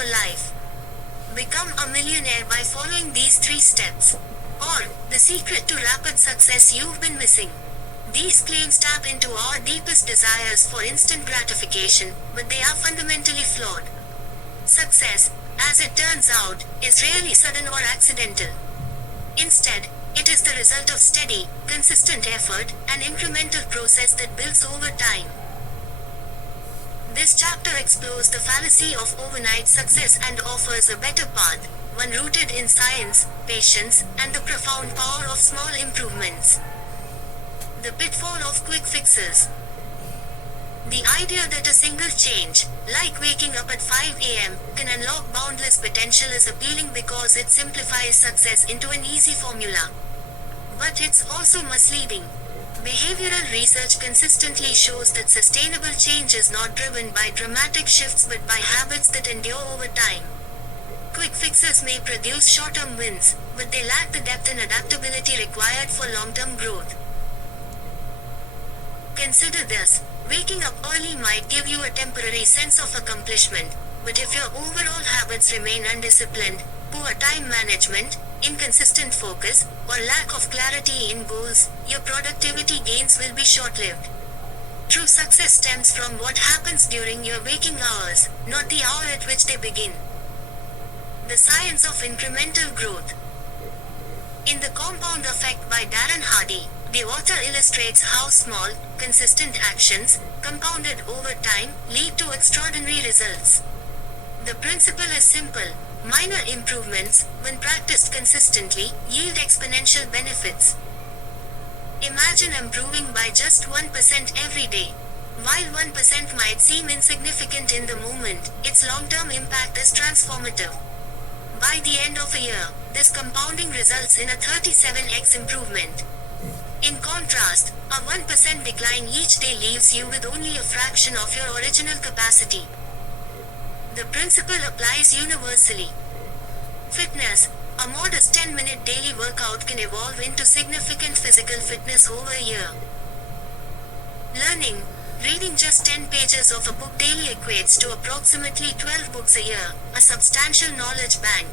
your life. Become a millionaire by following these 3 steps. Or, the secret to rapid success you've been missing. These claims tap into our deepest desires for instant gratification, but they are fundamentally flawed. Success, as it turns out, is rarely sudden or accidental. Instead, it is the result of steady, consistent effort, an incremental process that builds over time. This chapter explores the fallacy of overnight success and offers a better path, one rooted in science, patience, and the profound power of small improvements. The pitfall of quick fixes. The idea that a single change, like waking up at 5 a.m., can unlock boundless potential is appealing because it simplifies success into an easy formula. But it's also misleading. Behavioral research consistently shows that sustainable change is not driven by dramatic shifts but by habits that endure over time. Quick fixes may produce short-term wins, but they lack the depth and adaptability required for long-term growth. Consider this. Waking up early might give you a temporary sense of accomplishment, but if your overall habits remain undisciplined, poor time management, inconsistent focus, or lack of clarity in goals, your productivity gains will be short-lived. True success stems from what happens during your waking hours, not the hour at which they begin. The science of incremental growth. In The Compound Effect by Darren Hardy, the author illustrates how small, consistent actions, compounded over time, lead to extraordinary results. The principle is simple. Minor improvements, when practiced consistently, yield exponential benefits. Imagine improving by just 1% every day. While 1% might seem insignificant in the moment, its long-term impact is transformative. By the end of a year, this compounding results in a 37x improvement. In contrast, a 1% decline each day leaves you with only a fraction of your original capacity. The principle applies universally. Fitness. A modest 10-minute daily workout can evolve into significant physical fitness over a year. Learning. Reading just 10 pages of a book daily equates to approximately 12 books a year, a substantial knowledge bank.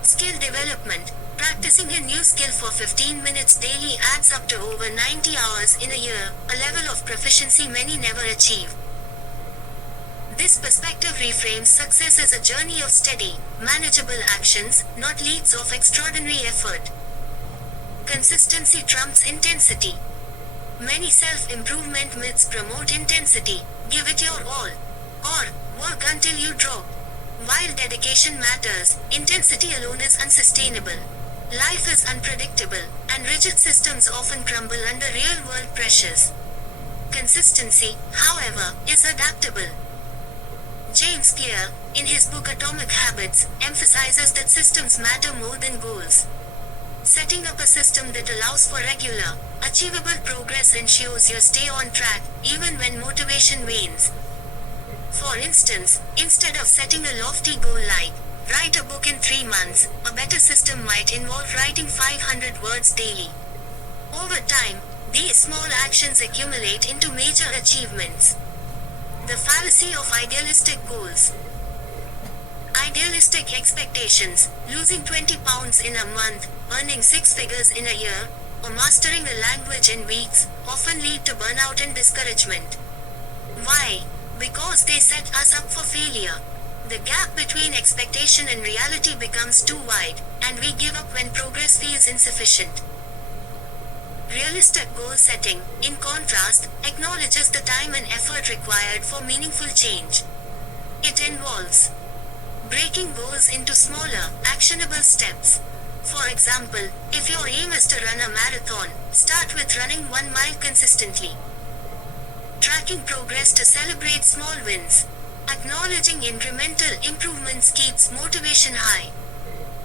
Skill development. Practicing a new skill for 15 minutes daily adds up to over 90 hours in a year, a level of proficiency many never achieve. This perspective reframes success as a journey of steady, manageable actions, not leads of extraordinary effort. Consistency trumps intensity. Many self-improvement myths promote intensity, give it your all, or work until you drop. While dedication matters, intensity alone is unsustainable. Life is unpredictable, and rigid systems often crumble under real-world pressures. Consistency, however, is adaptable. James Clear, in his book Atomic Habits, emphasizes that systems matter more than goals. Setting up a system that allows for regular, achievable progress ensures you stay on track, even when motivation wanes. For instance, instead of setting a lofty goal like, write a book in 3 months, a better system might involve writing 500 words daily. Over time, these small actions accumulate into major achievements. The fallacy of idealistic goals. Idealistic expectations, losing 20 pounds in a month, earning 6 figures in a year, or mastering a language in weeks, often lead to burnout and discouragement. Why? Because they set us up for failure. The gap between expectation and reality becomes too wide, and we give up when progress feels insufficient. Realistic goal setting, in contrast, acknowledges the time and effort required for meaningful change. It involves breaking goals into smaller, actionable steps. For example, if your aim is to run a marathon, start with running 1 mile consistently. Tracking progress to celebrate small wins. Acknowledging incremental improvements keeps motivation high.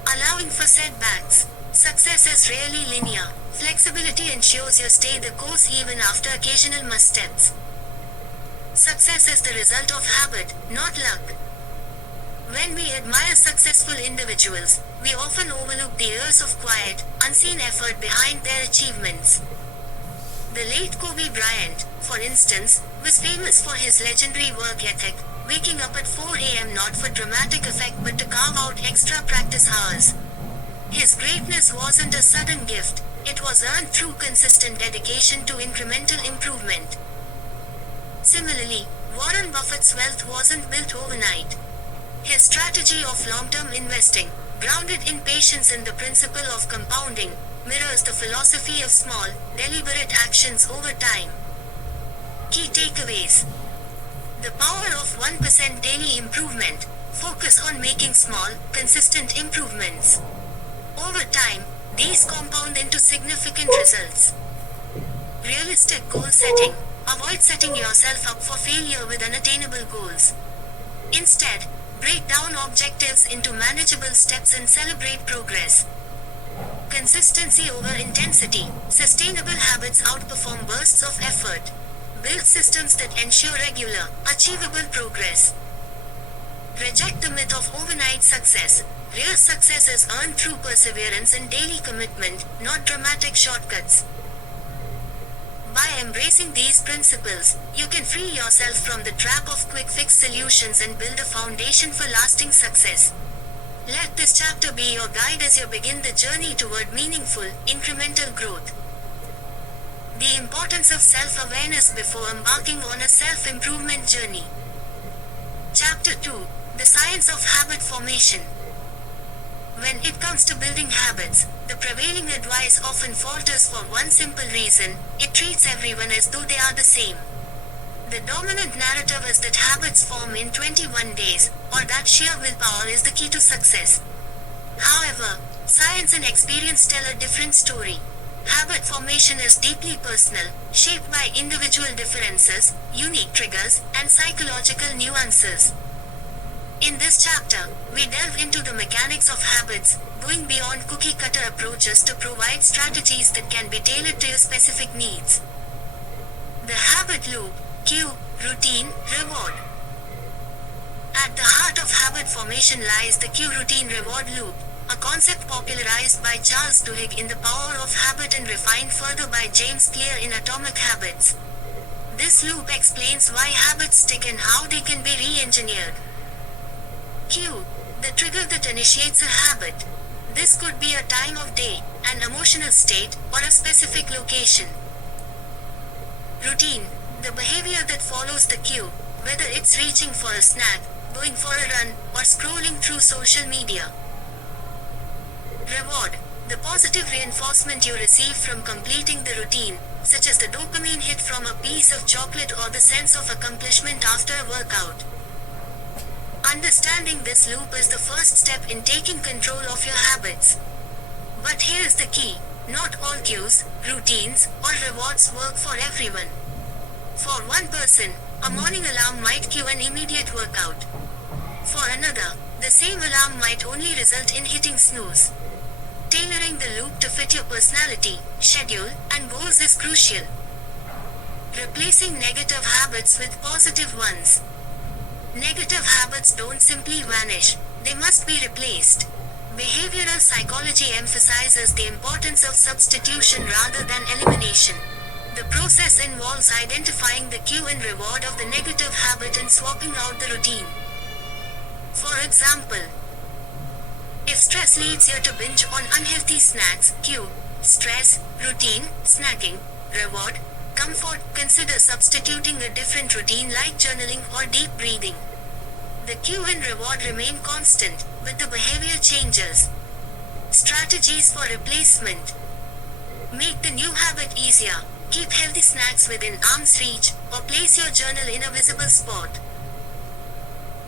Allowing for setbacks. Success is rarely linear. Flexibility ensures you stay the course even after occasional missteps. Success is the result of habit, not luck. When we admire successful individuals, we often overlook the years of quiet, unseen effort behind their achievements. The late Kobe Bryant, for instance, was famous for his legendary work ethic, waking up at 4 a.m. not for dramatic effect but to carve out extra practice hours. His greatness wasn't a sudden gift, it was earned through consistent dedication to incremental improvement. Similarly, Warren Buffett's wealth wasn't built overnight. His strategy of long-term investing, grounded in patience and the principle of compounding, mirrors the philosophy of small, deliberate actions over time. Key takeaways. The power of 1% daily improvement. Focus on making small, consistent improvements. Over time, these compound into significant results. Realistic goal setting. Avoid setting yourself up for failure with unattainable goals. Instead, break down objectives into manageable steps and celebrate progress. Consistency over intensity. Sustainable habits outperform bursts of effort. Build systems that ensure regular, achievable progress. Reject the myth of overnight success. Real success is earned through perseverance and daily commitment, not dramatic shortcuts. By embracing these principles, you can free yourself from the trap of quick fix solutions and build a foundation for lasting success. Let this chapter be your guide as you begin the journey toward meaningful, incremental growth. The importance of self-awareness before embarking on a self-improvement journey. Chapter 2. The Science of Habit Formation. When it comes to building habits, the prevailing advice often falters for one simple reason: it treats everyone as though they are the same. The dominant narrative is that habits form in 21 days, or that sheer willpower is the key to success. However, science and experience tell a different story. Habit formation is deeply personal, shaped by individual differences, unique triggers, and psychological nuances. In this chapter, we delve into the mechanics of habits, going beyond cookie-cutter approaches to provide strategies that can be tailored to your specific needs. The habit loop, cue, routine, reward. At the heart of habit formation lies the cue routine reward loop, a concept popularized by Charles Duhigg in The Power of Habit and refined further by James Clear in Atomic Habits. This loop explains why habits stick and how they can be re-engineered. Cue, the trigger that initiates a habit. This could be a time of day, an emotional state, or a specific location. Routine, the behavior that follows the cue, whether it's reaching for a snack, going for a run, or scrolling through social media. Reward, the positive reinforcement you receive from completing the routine, such as the dopamine hit from a piece of chocolate or the sense of accomplishment after a workout. Understanding this loop is the first step in taking control of your habits. But here's the key: not all cues, routines, or rewards work for everyone. For one person, a morning alarm might cue an immediate workout. For another, the same alarm might only result in hitting snooze. Tailoring the loop to fit your personality, schedule, and goals is crucial. Replacing negative habits with positive ones. Negative habits don't simply vanish, they must be replaced. Behavioral psychology emphasizes the importance of substitution rather than elimination. The process involves identifying the cue and reward of the negative habit and swapping out the routine. For example, if stress leads you to binge on unhealthy snacks, cue, stress, routine, snacking, reward, comfort, consider substituting a different routine like journaling or deep breathing. The cue and reward remain constant, but the behavior changes. Strategies for replacement. Make the new habit easier. Keep healthy snacks within arm's reach, or place your journal in a visible spot.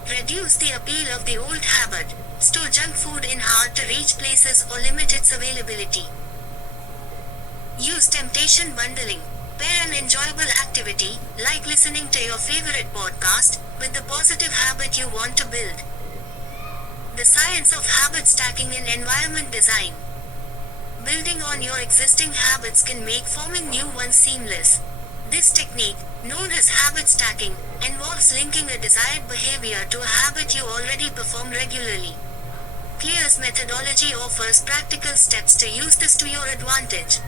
Reduce the appeal of the old habit. Store junk food in hard-to-reach places or limit its availability. Use temptation bundling. Pair an enjoyable activity, like listening to your favorite podcast, with the positive habit you want to build. The science of habit stacking in environment design. Building on your existing habits can make forming new ones seamless. This technique, known as habit stacking, involves linking a desired behavior to a habit you already perform regularly. Clear's methodology offers practical steps to use this to your advantage.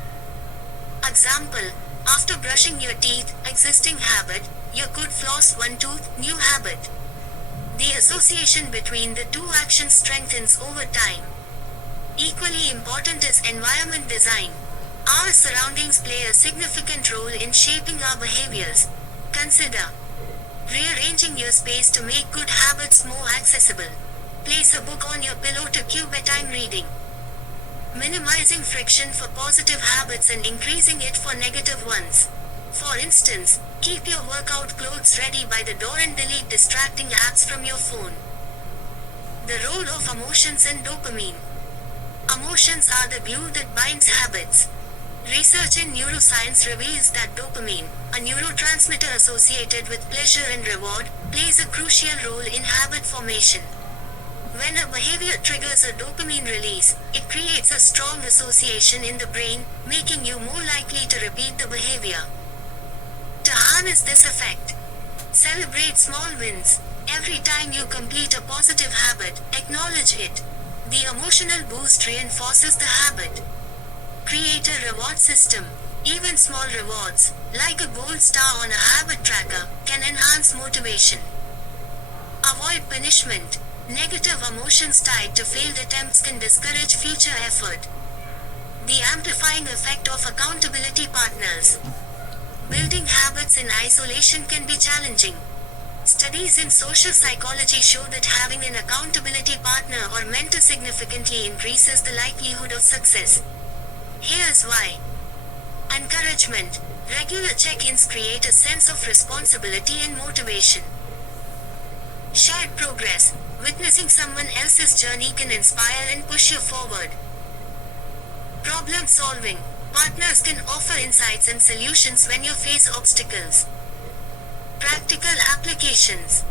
Example: after brushing your teeth, existing habit, you could floss one tooth, new habit. The association between the two actions strengthens over time. Equally important is environment design. Our surroundings play a significant role in shaping our behaviors. Consider rearranging your space to make good habits more accessible. Place a book on your pillow to cue bedtime reading. Minimizing friction for positive habits and increasing it for negative ones. For instance, keep your workout clothes ready by the door and delete distracting apps from your phone. The role of emotions and dopamine. Emotions are the glue that binds habits. Research in neuroscience reveals that dopamine, a neurotransmitter associated with pleasure and reward, plays a crucial role in habit formation. When a behavior triggers a dopamine release, it creates a strong association in the brain, making you more likely to repeat the behavior. To harness this effect, celebrate small wins. Every time you complete a positive habit, acknowledge it. The emotional boost reinforces the habit. Create a reward system. Even small rewards, like a gold star on a habit tracker, can enhance motivation. Avoid punishment. Negative emotions tied to failed attempts can discourage future effort. The amplifying effect of accountability partners. Building habits in isolation can be challenging. Studies in social psychology show that having an accountability partner or mentor significantly increases the likelihood of success. Here's why. Encouragement. Regular check-ins create a sense of responsibility and motivation. Shared progress. Witnessing someone else's journey can inspire and push you forward. Problem solving. Partners can offer insights and solutions when you face obstacles. Practical applications.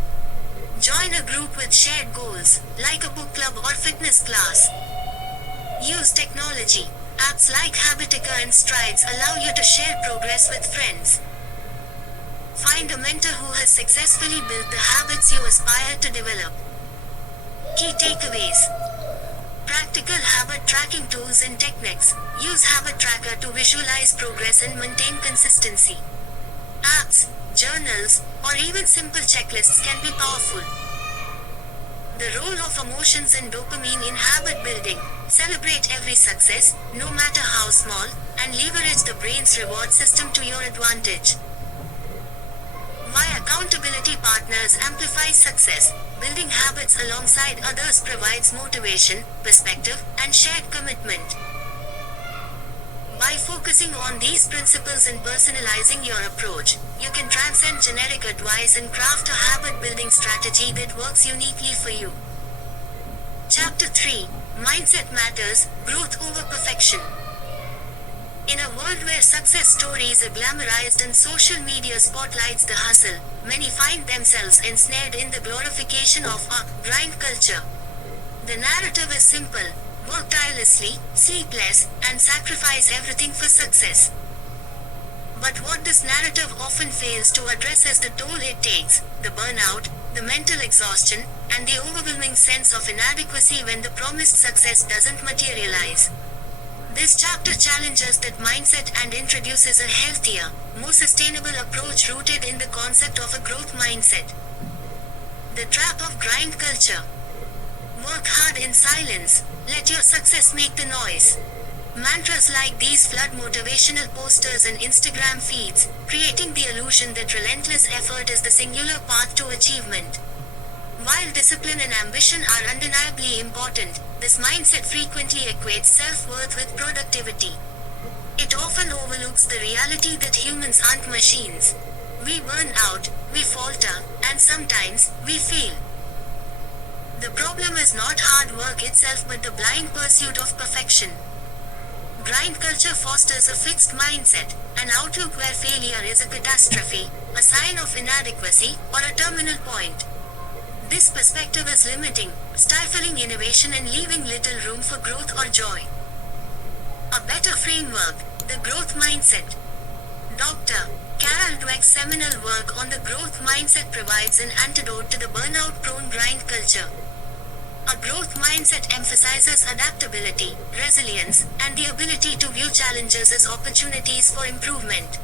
Join a group with shared goals, like a book club or fitness class. Use technology. Apps like Habitica and Strides allow you to share progress with friends. Find a mentor who has successfully built the habits you aspire to develop. Key takeaways. Practical habit tracking tools and techniques. Use Habit Tracker to visualize progress and maintain consistency. Apps, journals, or even simple checklists can be powerful. The role of emotions and dopamine in habit building. Celebrate every success, no matter how small, and leverage the brain's reward system to your advantage. Why accountability partners amplify success. Building habits alongside others provides motivation, perspective, and shared commitment. By focusing on these principles and personalizing your approach, you can transcend generic advice and craft a habit-building strategy that works uniquely for you. Chapter 3. Mindset Matters, Growth Over Perfection. In a world where success stories are glamorized and social media spotlights the hustle, many find themselves ensnared in the glorification of a grind culture. The narrative is simple: work tirelessly, sleep less, and sacrifice everything for success. But what this narrative often fails to address is the toll it takes, the burnout, the mental exhaustion, and the overwhelming sense of inadequacy when the promised success doesn't materialize. This chapter challenges that mindset and introduces a healthier, more sustainable approach rooted in the concept of a growth mindset. The trap of grind culture. Work hard in silence, let your success make the noise. Mantras like these flood motivational posters and Instagram feeds, creating the illusion that relentless effort is the singular path to achievement. While discipline and ambition are undeniably important, this mindset frequently equates self-worth with productivity. It often overlooks the reality that humans aren't machines. We burn out, we falter, and sometimes, we fail. The problem is not hard work itself but the blind pursuit of perfection. Grind culture fosters a fixed mindset, an outlook where failure is a catastrophe, a sign of inadequacy, or a terminal point. This perspective is limiting, stifling innovation and leaving little room for growth or joy. A better framework, the growth mindset. Dr. Carol Dweck's seminal work on the growth mindset provides an antidote to the burnout-prone grind culture. A growth mindset emphasizes adaptability, resilience, and the ability to view challenges as opportunities for improvement.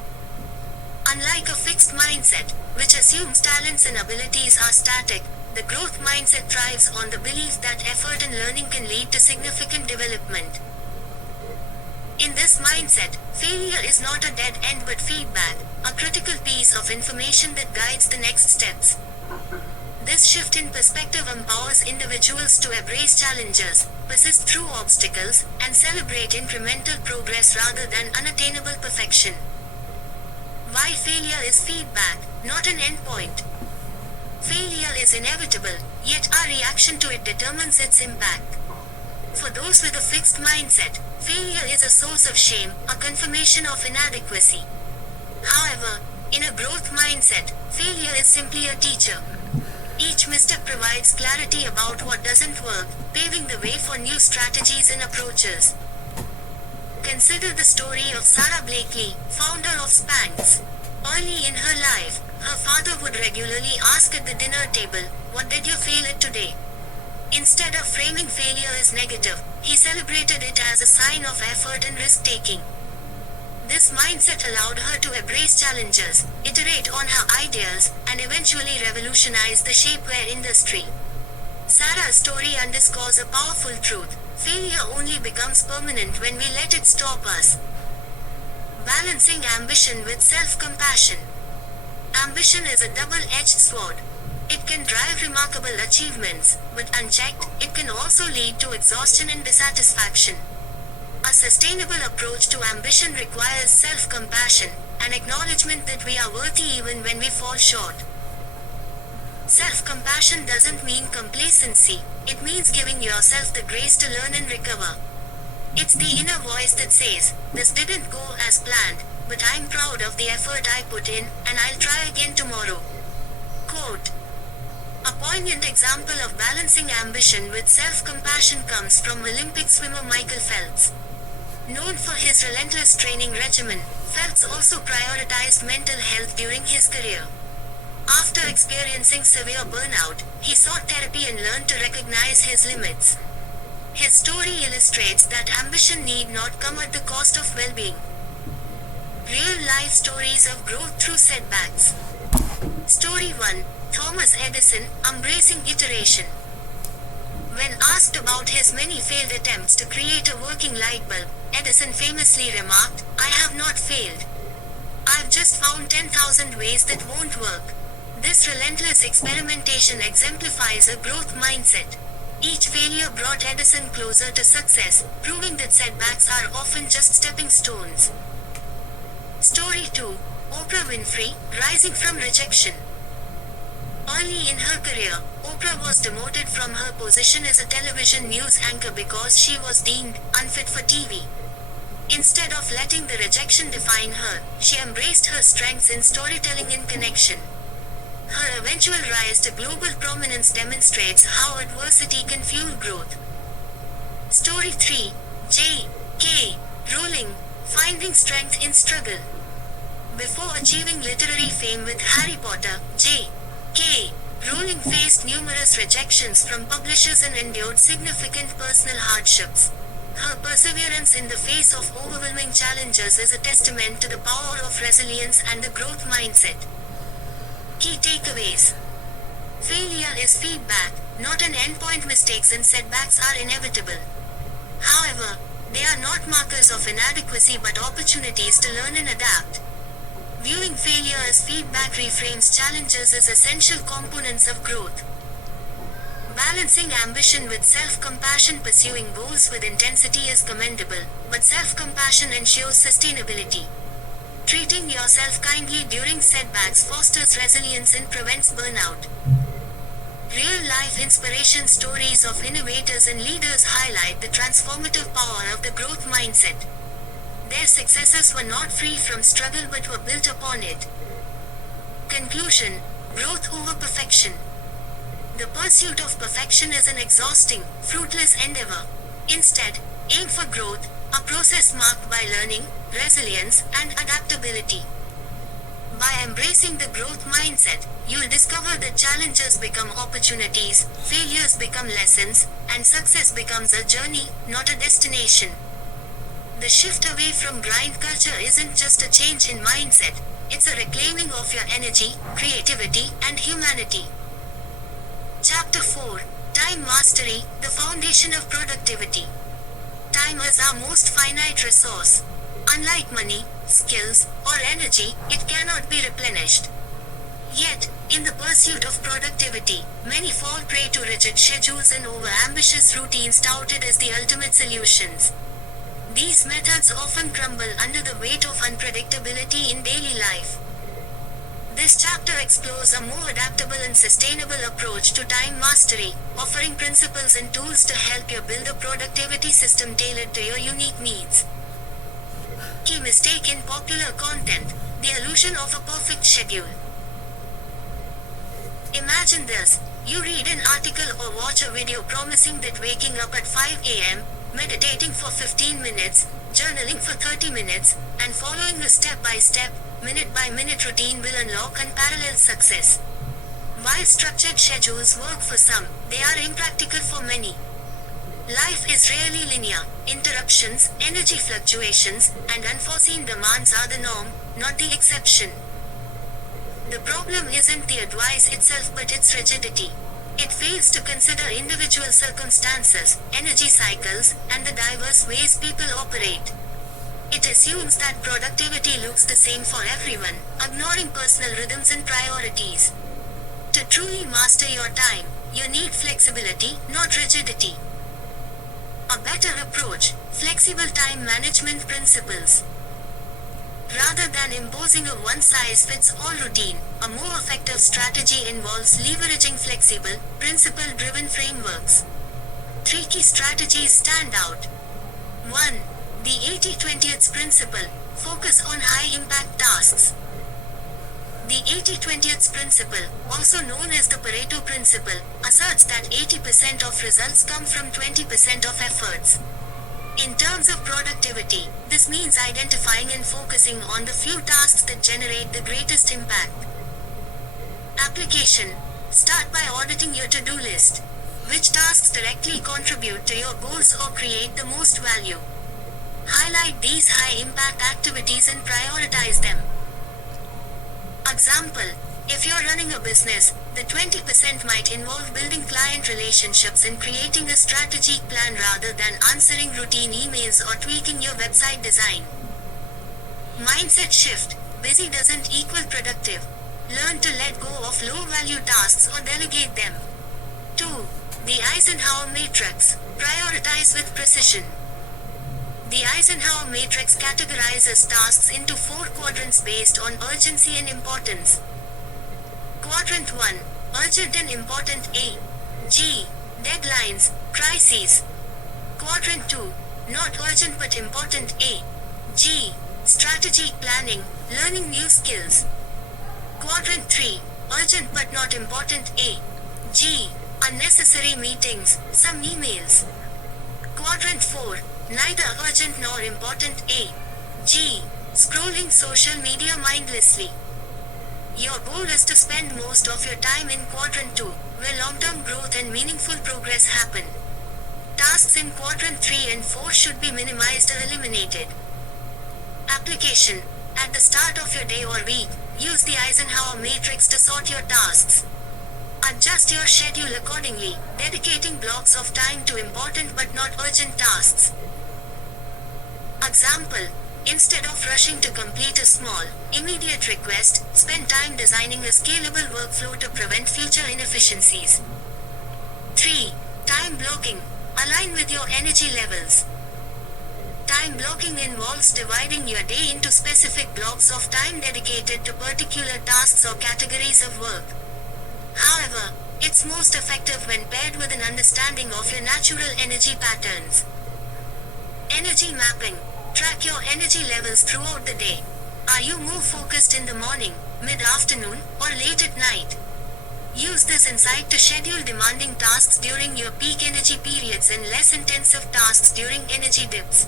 Unlike a fixed mindset, which assumes talents and abilities are static, The growth mindset thrives on the belief that effort and learning can lead to significant development. In this mindset, failure is not a dead end but feedback, a critical piece of information that guides the next steps. This shift in perspective empowers individuals to embrace challenges, persist through obstacles, and celebrate incremental progress rather than unattainable perfection. Why failure is feedback, not an endpoint. Failure is inevitable, yet our reaction to it determines its impact. For those with a fixed mindset, failure is a source of shame, a confirmation of inadequacy. However, in a growth mindset, failure is simply a teacher. Each misstep provides clarity about what doesn't work, paving the way for new strategies and approaches. Consider the story of Sarah Blakely, founder of Spanx. Early in her life, her father would regularly ask at the dinner table, "What did you fail at today?" Instead of framing failure as negative, he celebrated it as a sign of effort and risk-taking. This mindset allowed her to embrace challenges, iterate on her ideas, and eventually revolutionize the shapewear industry. Sarah's story underscores a powerful truth: failure only becomes permanent when we let it stop us. Balancing ambition with self-compassion. Ambition is a double-edged sword. It can drive remarkable achievements, but unchecked, it can also lead to exhaustion and dissatisfaction. A sustainable approach to ambition requires self-compassion, an acknowledgement that we are worthy even when we fall short. Self-compassion doesn't mean complacency, it means giving yourself the grace to learn and recover. It's the inner voice that says, "This didn't go as planned, but I'm proud of the effort I put in, and I'll try again tomorrow." Quote. A poignant example of balancing ambition with self-compassion comes from Olympic swimmer Michael Phelps. Known for his relentless training regimen, Phelps also prioritized mental health during his career. After experiencing severe burnout, he sought therapy and learned to recognize his limits. His story illustrates that ambition need not come at the cost of well-being. Real-life stories of growth through setbacks. Story 1. Thomas Edison, embracing iteration. When asked about his many failed attempts to create a working light bulb, Edison famously remarked, "I have not failed. I've just found 10,000 ways that won't work." This relentless experimentation exemplifies a growth mindset. Each failure brought Edison closer to success, proving that setbacks are often just stepping stones. Story 2. Oprah Winfrey, rising from rejection. Early in her career, Oprah was demoted from her position as a television news anchor because she was deemed unfit for TV. Instead of letting the rejection define her, she embraced her strengths in storytelling and connection. Her eventual rise to global prominence demonstrates how adversity can fuel growth. Story 3. J.K. Rowling, finding strength in struggle. Before achieving literary fame with Harry Potter, J.K. Rowling faced numerous rejections from publishers and endured significant personal hardships. Her perseverance in the face of overwhelming challenges is a testament to the power of resilience and the growth mindset. Key takeaways. Failure is feedback, not an endpoint. Mistakes and setbacks are inevitable. However, they are not markers of inadequacy but opportunities to learn and adapt. Viewing failure as feedback reframes challenges as essential components of growth. Balancing ambition with self-compassion. Pursuing goals with intensity is commendable, but self-compassion ensures sustainability. Treating yourself kindly during setbacks fosters resilience and prevents burnout. Real-life inspiration stories of innovators and leaders highlight the transformative power of the growth mindset. Their successes were not free from struggle but were built upon it. Conclusion: growth over perfection. The pursuit of perfection is an exhausting, fruitless endeavor. Instead, aim for growth, a process marked by learning, resilience, and adaptability. By embracing the growth mindset, you'll discover that challenges become opportunities, failures become lessons, and success becomes a journey, not a destination. The shift away from grind culture isn't just a change in mindset, it's a reclaiming of your energy, creativity, and humanity. Chapter 4, Time Mastery, the Foundation of Productivity. Time is our most finite resource. Unlike money, skills, or energy, it cannot be replenished. Yet, in the pursuit of productivity, many fall prey to rigid schedules and over-ambitious routines touted as the ultimate solutions. These methods often crumble under the weight of unpredictability in daily life. This chapter explores a more adaptable and sustainable approach to time mastery, offering principles and tools to help you build a productivity system tailored to your unique needs. Key mistake in popular content: the illusion of a perfect schedule. Imagine this: you read an article or watch a video promising that waking up at 5 a.m., meditating for 15 minutes, journaling for 30 minutes, and following a step-by-step, minute-by-minute routine will unlock unparalleled success. While structured schedules work for some, they are impractical for many. Life is rarely linear. Interruptions, energy fluctuations, and unforeseen demands are the norm, not the exception. The problem isn't the advice itself but its rigidity. It fails to consider individual circumstances, energy cycles, and the diverse ways people operate. It assumes that productivity looks the same for everyone, ignoring personal rhythms and priorities. To truly master your time, you need flexibility, not rigidity. A better approach: flexible time management principles. Rather than imposing a one-size-fits-all routine, a more effective strategy involves leveraging flexible, principle-driven frameworks. 3 key strategies stand out. 1. The 80-20 principle. Focus on high-impact tasks. The 80-20 principle, also known as the Pareto principle, asserts that 80% of results come from 20% of efforts. In terms of productivity, this means identifying and focusing on the few tasks that generate the greatest impact. Application: start by auditing your to-do list. Which tasks directly contribute to your goals or create the most value? Highlight these high-impact activities and prioritize them. Example: if you're running a business, the 20% might involve building client relationships and creating a strategic plan rather than answering routine emails or tweaking your website design. Mindset shift: busy doesn't equal productive. Learn to let go of low-value tasks or delegate them. 2. The Eisenhower matrix. Prioritize with precision. The Eisenhower matrix categorizes tasks into 4 quadrants based on urgency and importance. Quadrant 1, urgent and important: A, G, deadlines, crises. Quadrant 2, not urgent but important: A, G, strategic planning, learning new skills. Quadrant 3, urgent but not important: A, G, unnecessary meetings, some emails. Quadrant 4, neither urgent nor important: A, G, scrolling social media mindlessly. Your goal is to spend most of your time in Quadrant 2, where long-term growth and meaningful progress happen. Tasks in Quadrant 3 and 4 should be minimized or eliminated. Application: at the start of your day or week, use the Eisenhower matrix to sort your tasks. Adjust your schedule accordingly, dedicating blocks of time to important but not urgent tasks. Example: instead of rushing to complete a small, immediate request, spend time designing a scalable workflow to prevent future inefficiencies. 3. Time blocking. Align with your energy levels. Time blocking involves dividing your day into specific blocks of time dedicated to particular tasks or categories of work. However, it's most effective when paired with an understanding of your natural energy patterns. Energy mapping. Track your energy levels throughout the day. Are you more focused in the morning, mid-afternoon, or late at night? Use this insight to schedule demanding tasks during your peak energy periods and less intensive tasks during energy dips.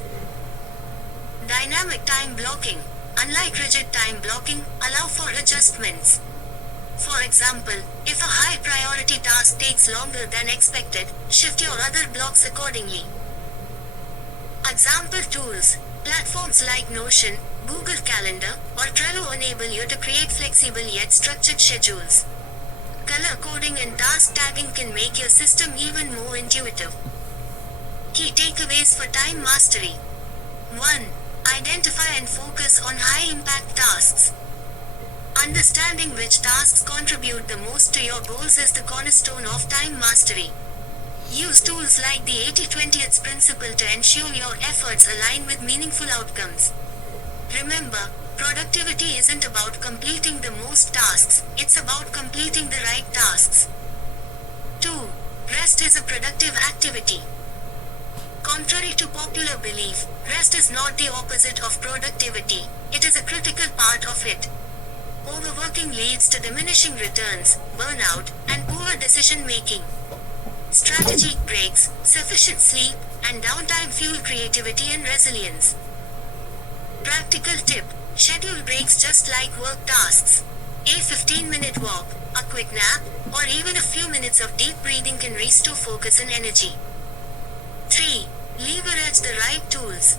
Dynamic time blocking. Unlike rigid time blocking, allow for adjustments. For example, if a high priority task takes longer than expected, shift your other blocks accordingly. Example tools. Platforms like Notion, Google Calendar, or Trello enable you to create flexible yet structured schedules. Color coding and task tagging can make your system even more intuitive. Key takeaways for time mastery. 1. Identify and focus on high-impact tasks. Understanding which tasks contribute the most to your goals is the cornerstone of time mastery. Use tools like the 80-20 principle to ensure your efforts align with meaningful outcomes. Remember, productivity isn't about completing the most tasks, it's about completing the right tasks. 2. Rest is a productive activity. Contrary to popular belief, rest is not the opposite of productivity, it is a critical part of it. Overworking leads to diminishing returns, burnout, and poor decision making. Strategic breaks, sufficient sleep, and downtime fuel creativity and resilience. Practical tip: schedule breaks just like work tasks. A 15-minute walk, a quick nap, or even a few minutes of deep breathing can restore focus and energy. 3. Leverage the right tools.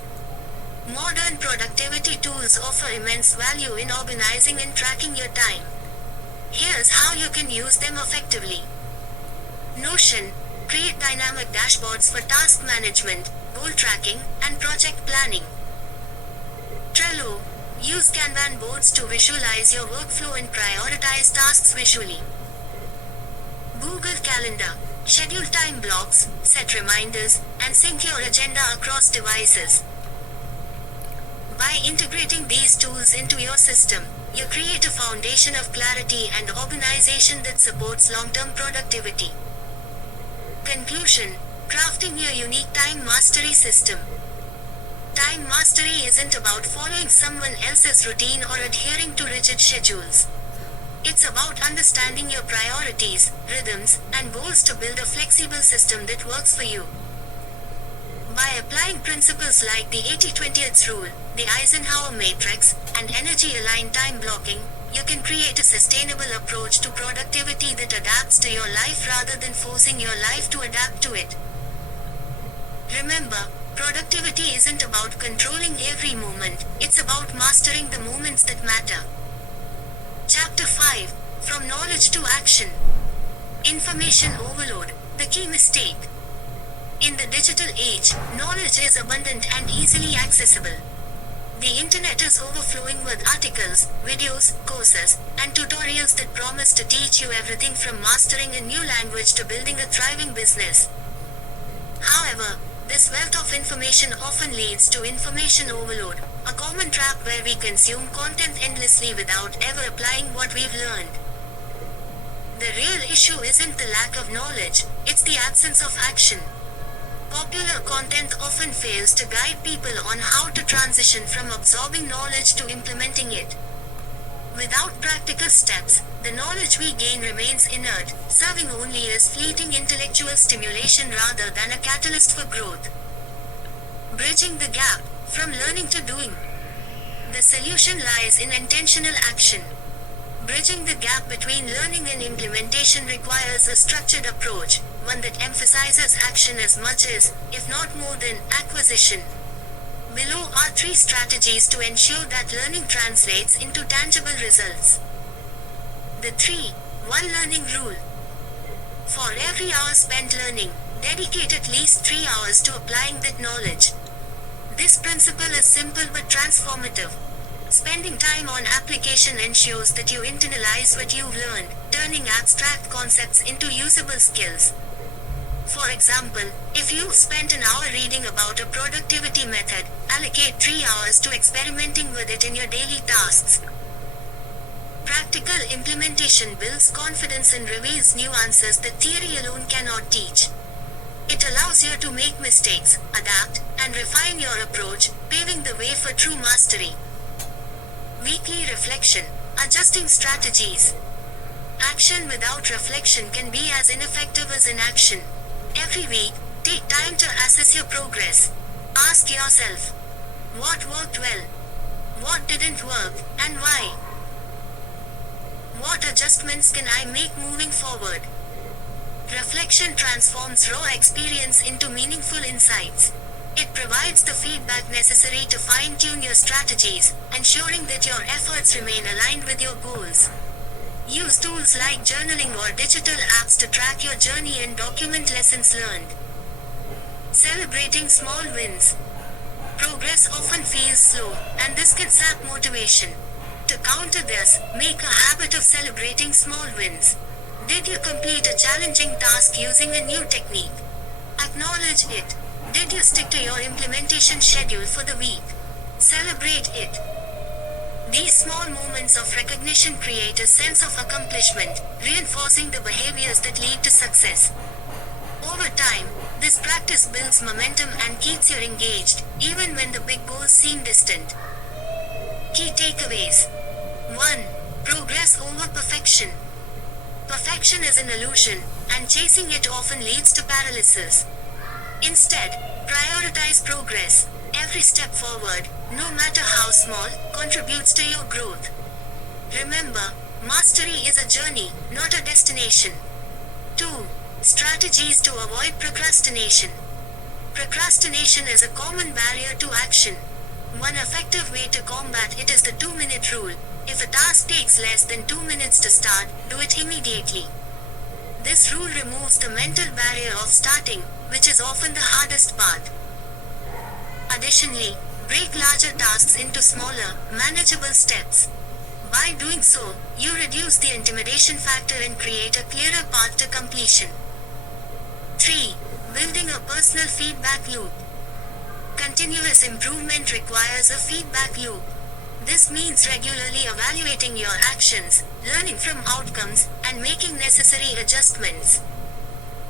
Modern productivity tools offer immense value in organizing and tracking your time. Here's how you can use them effectively. Notion: create dynamic dashboards for task management, goal tracking, and project planning. Trello: use Kanban boards to visualize your workflow and prioritize tasks visually. Google Calendar: schedule time blocks, set reminders, and sync your agenda across devices. By integrating these tools into your system, you create a foundation of clarity and organization that supports long-term productivity. Conclusion: crafting your unique time mastery system. Time mastery isn't about following someone else's routine or adhering to rigid schedules. It's about understanding your priorities, rhythms, and goals to build a flexible system that works for you. By applying principles like the 80-20 rule, the Eisenhower matrix, and energy-aligned time blocking, you can create a sustainable approach to productivity that adapts to your life rather than forcing your life to adapt to it. Remember, productivity isn't about controlling every moment, it's about mastering the moments that matter. Chapter 5: From Knowledge to Action. Information overload, the key mistake. In the digital age, knowledge is abundant and easily accessible. The internet is overflowing with articles, videos, courses, and tutorials that promise to teach you everything from mastering a new language to building a thriving business. However, this wealth of information often leads to information overload, a common trap where we consume content endlessly without ever applying what we've learned. The real issue isn't the lack of knowledge, it's the absence of action. Popular content often fails to guide people on how to transition from absorbing knowledge to implementing it. Without practical steps, the knowledge we gain remains inert, serving only as fleeting intellectual stimulation rather than a catalyst for growth. Bridging the gap from learning to doing. The solution lies in intentional action. Bridging the gap between learning and implementation requires a structured approach, one that emphasizes action as much as, if not more than, acquisition. Below are 3 strategies to ensure that learning translates into tangible results. The 3-1 learning rule. For every hour spent learning, dedicate at least 3 hours to applying that knowledge. This principle is simple but transformative. Spending time on application ensures that you internalize what you've learned, turning abstract concepts into usable skills. For example, if you've spent an hour reading about a productivity method, allocate 3 hours to experimenting with it in your daily tasks. Practical implementation builds confidence and reveals nuances that theory alone cannot teach. It allows you to make mistakes, adapt, and refine your approach, paving the way for true mastery. Weekly reflection, adjusting strategies. Action without reflection can be as ineffective as inaction. Every week, take time to assess your progress. Ask yourself, what worked well? What didn't work, and why? What adjustments can I make moving forward? Reflection transforms raw experience into meaningful insights. It provides the feedback necessary to fine-tune your strategies, ensuring that your efforts remain aligned with your goals. Use tools like journaling or digital apps to track your journey and document lessons learned. Celebrating small wins. Progress often feels slow, and this can sap motivation. To counter this, make a habit of celebrating small wins. Did you complete a challenging task using a new technique? Acknowledge it. Did you stick to your implementation schedule for the week? Celebrate it. These small moments of recognition create a sense of accomplishment, reinforcing the behaviors that lead to success. Over time, this practice builds momentum and keeps you engaged, even when the big goals seem distant. Key takeaways. 1. Progress over perfection. Perfection is an illusion, and chasing it often leads to paralysis. Instead, prioritize progress. Every step forward, no matter how small, contributes to your growth. Remember, mastery is a journey, not a destination. 2. Strategies to avoid procrastination. Procrastination is a common barrier to action. One effective way to combat it is the 2-minute rule. If a task takes less than 2 minutes to start, do it immediately. This rule removes the mental barrier of starting, which is often the hardest part. Additionally, break larger tasks into smaller, manageable steps. By doing so, you reduce the intimidation factor and create a clearer path to completion. 3. Building a personal feedback loop. Continuous improvement requires a feedback loop. This means regularly evaluating your actions, learning from outcomes, and making necessary adjustments.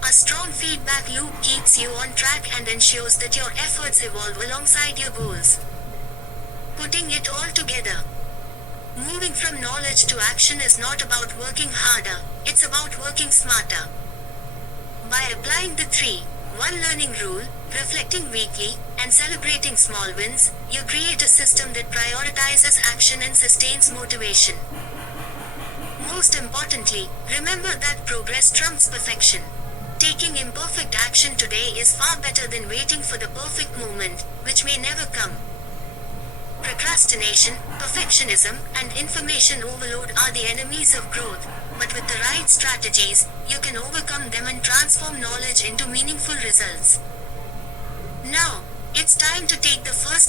A strong feedback loop keeps you on track and ensures that your efforts evolve alongside your goals. Putting it all together. Moving from knowledge to action is not about working harder, it's about working smarter. By applying the 3-1 learning rule, reflecting weekly, and celebrating small wins, you create a system that prioritizes action and sustains motivation. Most importantly, remember that progress trumps perfection. Taking imperfect action today is far better than waiting for the perfect moment, which may never come. Procrastination, perfectionism, and information overload are the enemies of growth, but with the right strategies, you can overcome them and transform knowledge into meaningful results. Now, it's time to take the first